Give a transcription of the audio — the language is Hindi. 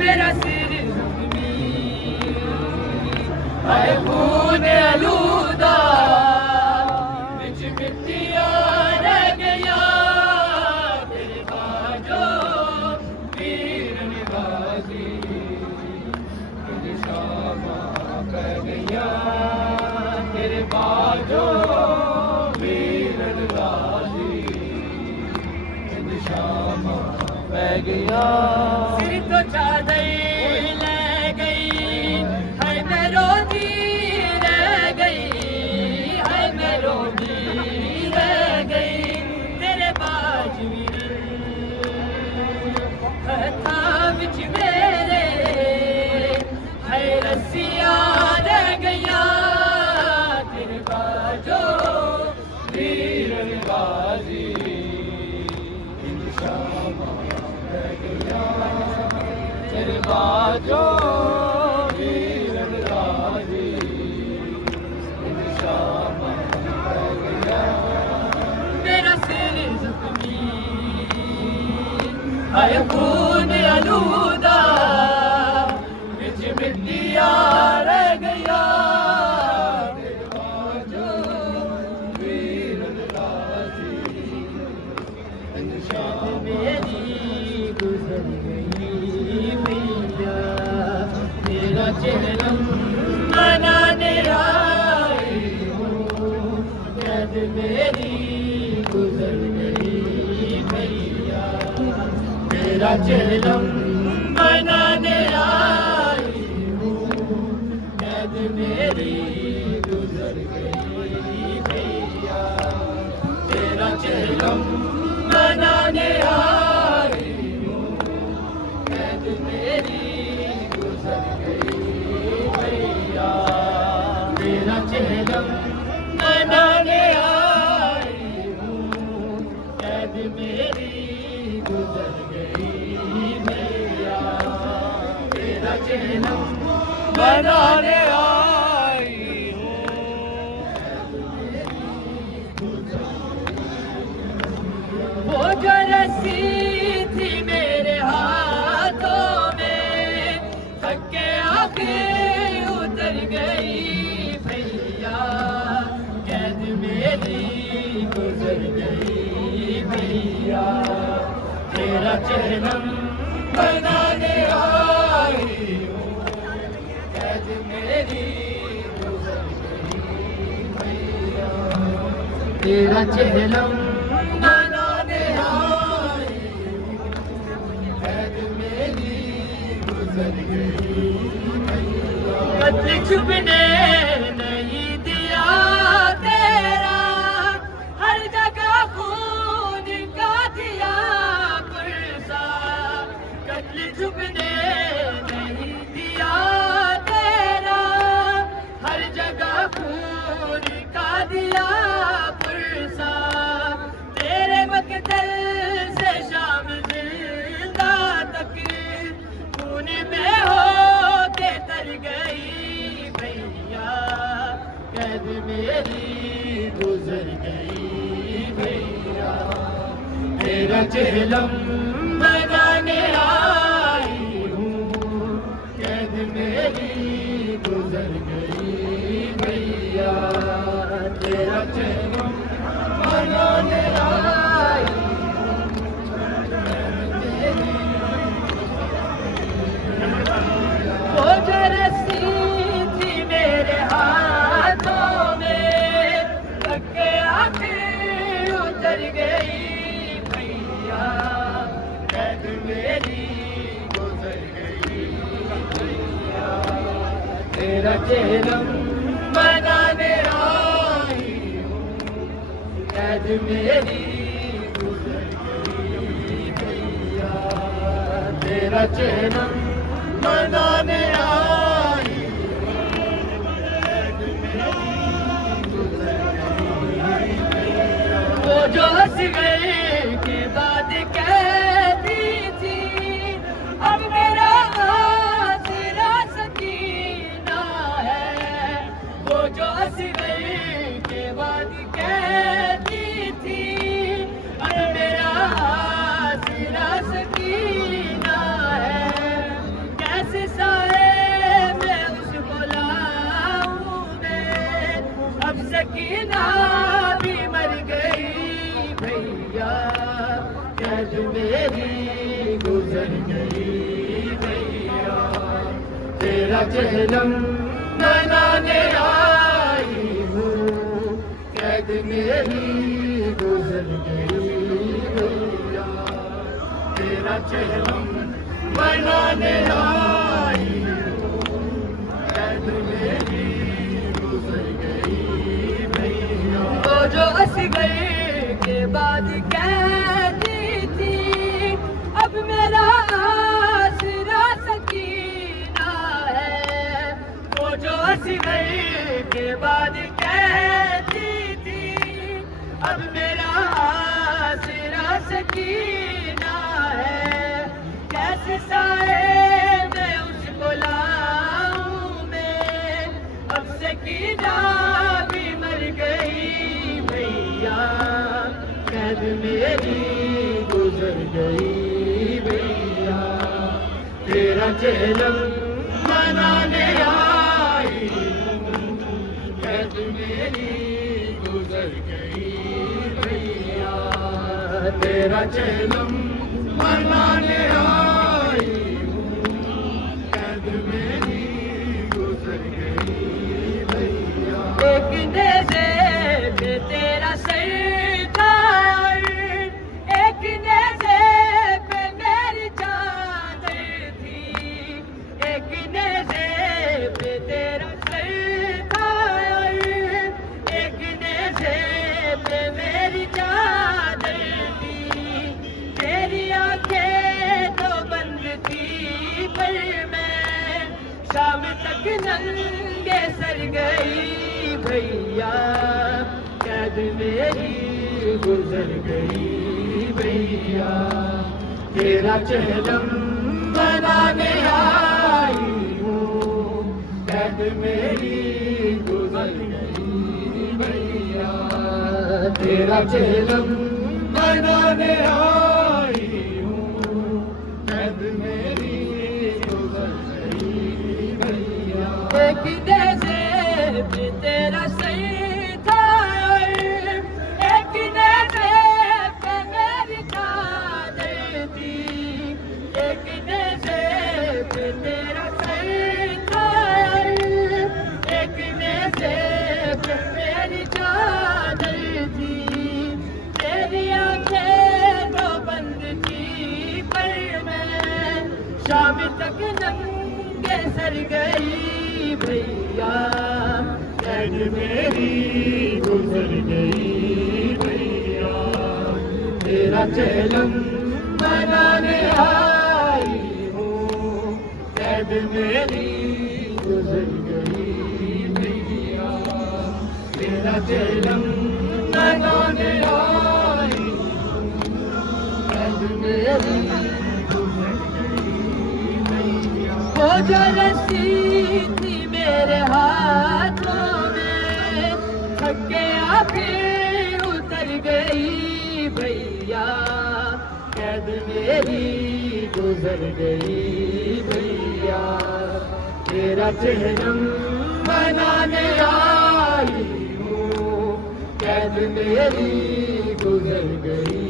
मेरा सिर जख्मी है खून आलूदा विच मिट्टियां रह गया तेरे बाजो वीर निवासी तेरी शामा पै गया तेरे बाजो वीर निवासी तेरी शामा पै गया सिर तो चादर ले गई है मैं रोती रह गई है मैं रोती रह गई तेरे बाजवीर हथा विच मेरे है रस्सियां रह गया तेरे बाजो वीर गाजी शामा रह गया तेरे बाजो वीर गाजी शामा रह गया मेरा सिर जख्मी है खून आलूदा विच मिट्टियां रह गया तेरे बाजो वीर गाजी मेरी गुजर गई भैया तेरा चेहरा मनाने आई हूँ जब मेरी गुजर गई भैया तेरा चेहरा मनाने आई हूँ जब मेरी गुजर गई भैया तेरा चेहरा मनाने आई हूँ कैद मेरी गुजर गई भैया तेरा चेहरा मनाने आई हूँ कैद मेरी गुजर गई भैया तेरा चेहरा मनाने आई हूँ वो जो रस्सी थी मेरे हाथों में थके आंखें उतर गई भैया कैद मेरी गुजर गई भैया तेरा चेहरा बनाने आई हूँ कैद मेरी गुजर गई भैया तेरा चेहरा कत्ल छुपने नहीं दिया तेरा हर जगह खून का दिया पुरसा कत्ल छुपने नहीं दिया तेरा हर जगह खून का दिया पुरसा तेरे मकतल से शाम जिंदा तक खून में हो के तर गई भैया कैद मेरी गुजर गई भैया तेरा चेहरा बनाने आई हूँ कैद मेरी गुजर गई भैया तेरा चेहरा बनाने आई वो जो रस्सी थी मेरे हाथों में थके आंखें उतर गई भैया कैद मेरी गुजर गई भैया तेरा चेहरा बनाने आई हूँ कैद मेरी गुजर गई भैया तेरा चेहरा मनाने आई वो जो हंसवे के बाद कहती थी अब मेरा आसरा सकीना है वो जो हंसवे के बाद कहती थी अब मेरा आसरा सकीना गुजर गई भैया, तेरा चेहलम मनाने आई हूँ, कैद मेरी गुजर गई भैया, तेरा चेहलम मनाने आई हूँ, कैद मेरी गुजर गई भैया। वो जो असगर के बाद कैदी थी, अब मेरा आसरा सकीना है। वो जो असगर के बाद कैदी थी, अब मेरा आसरा सकीना है। कैसे साए मैं उसको लाऊं मैं, अब सकीना भी मर गई भैया, कैद मेरी गुजर गई भैया, तेरा चेहलम मनाने आई हूँ, कैद मेरी गुजर गई भैया, तेरा चेहलम मनाने आई हूँ, कैद मेरी गुजर गई भैया। एक नेज़े पे तेरा सर था, एक नेज़े पे मेरी चादर थी, एक नेज़े पे तेरा सर था, एक नेज़े पे मेरी चादर थी। तेरी आंखें तो बंद थी पर मैं शाम तक नंगे सर गई भैया, कैद मेरी गुजर गई भैया, तेरा चेहलम मनाने आई हूँ, कैद मेरी गुजर गई भैया, तेरा चेहलम मनाने आई हूँ, कैद मेरी गुजर गई भैया। एक नेज़े पे तेरा सर था, एक नेज़े पे मेरी चादर थी, एक नेज़े पे तेरा सर था, एक नेज़े पे मेरी चादर थी। तेरी आंखें तो बंद थी पर मैं शाम तक नंगे सर गई भैया, कैद मेरी गुजर गई भैया, तेरा चेहलम मनाने आई हूँ, कैद मेरी गुजर गई भैया, तेरा चेहलम मनाने आई हूँ, कैद मेरी गुजर गई भैया। वो जो रस्सी थी मेरे हाथों में, थके आके उतर गई भैया, कैद मेरी गुजर गई भैया, तेरा चेहलम मनाने आई हूँ, कैद मेरी गुजर गई